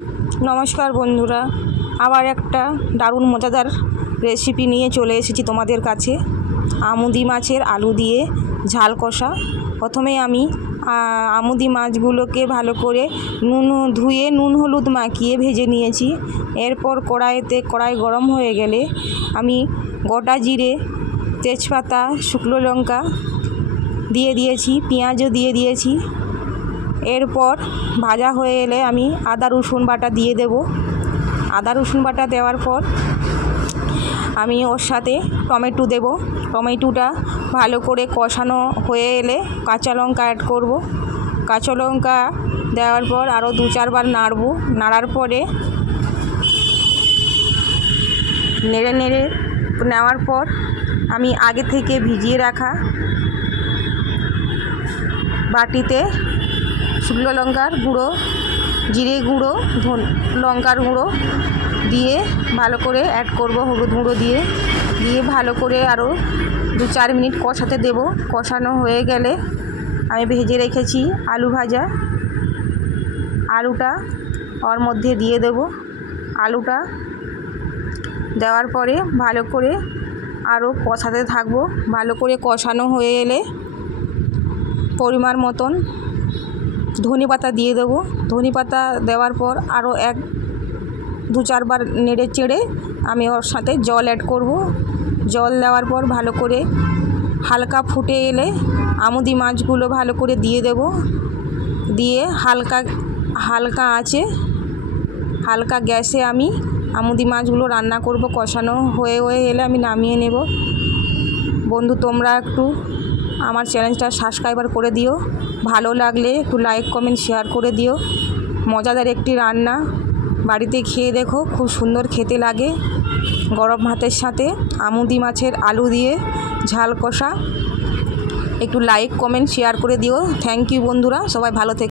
নমস্কার বন্ধুরা, আবার একটা দারুণ মজাদার রেসিপি নিয়ে চলে এসেছি তোমাদের কাছে। আমুদি মাছের আলু দিয়ে ঝাল কষা। প্রথমে আমি আমুদি মাছগুলোকে ভালো করে ধুয়ে নুন হলুদ মাখিয়ে ভেজে নিয়েছি। এরপর কড়াই গরম হয়ে গেলে আমি গোটা জিরে, তেজপাতা, শুকনো লঙ্কা দিয়ে দিয়েছি, পেঁয়াজও দিয়ে দিয়েছি। এরপর ভাজা হয়ে এলে আমি আদা রসুন বাটা দিয়ে দেব। আদা রসুন বাটা দেওয়ার পর আমি ওর সাথে টমেটো দেব। টমেটোটা ভালো করে কষানো হয়ে এলে কাঁচা লঙ্কা অ্যাড করব। কাঁচা লঙ্কা দেওয়ার পর আরও 2-4 বার নাড়ব। নাড়ার পরে নেড়ে নেওয়ার পর আমি আগে থেকে ভিজিয়ে রাখা বাটিতে শুকনো লঙ্কার গুঁড়ো, জিরে গুঁড়ো, লঙ্কার গুঁড়ো দিয়ে ভালো করে অ্যাড করব। হলুদ গুঁড়ো দিয়ে ভালো করে আরও 2-4 মিনিট কষাতে দেব। কষানো হয়ে গেলে আমি ভেজে রেখেছি আলুটা ওর মধ্যে দিয়ে দেব। আলুটা দেওয়ার পরে ভালো করে আরও কষাতে থাকব। ভালো করে কষানো হয়ে এলে পরিমাণ মতন ধনেপাতা দিয়ে দেবো। ধনেপাতা দেওয়ার পর আরও 2-4 বার নেড়ে চেড়ে আমি ওর সাথে জল অ্যাড করব। জল দেওয়ার পর ভালো করে হালকা ফুটে এলে আমুদি মাছগুলো ভালো করে দিয়ে দেব। দিয়ে হালকা আঁচে হালকা গ্যাসে আমি আমুদি মাছগুলো রান্না করব। কষানো হয়ে এলে আমি নামিয়ে নেব। বন্ধু, তোমরা একটু আমার চ্যানেলটা সাবস্ক্রাইব করে দিও। ভালো লাগলে একটু লাইক, কমেন্ট, শেয়ার করে দিও। মজাদার একটি রান্না, বাড়িতে খেয়ে দেখো, খুব সুন্দর খেতে লাগে। গরম ভাতের সাথে আমুদি মাছের আলু দিয়ে ঝাল কষা। একটু লাইক, কমেন্ট, শেয়ার করে দিও। থ্যাংক ইউ বন্ধুরা, সবাই ভালো থেকো।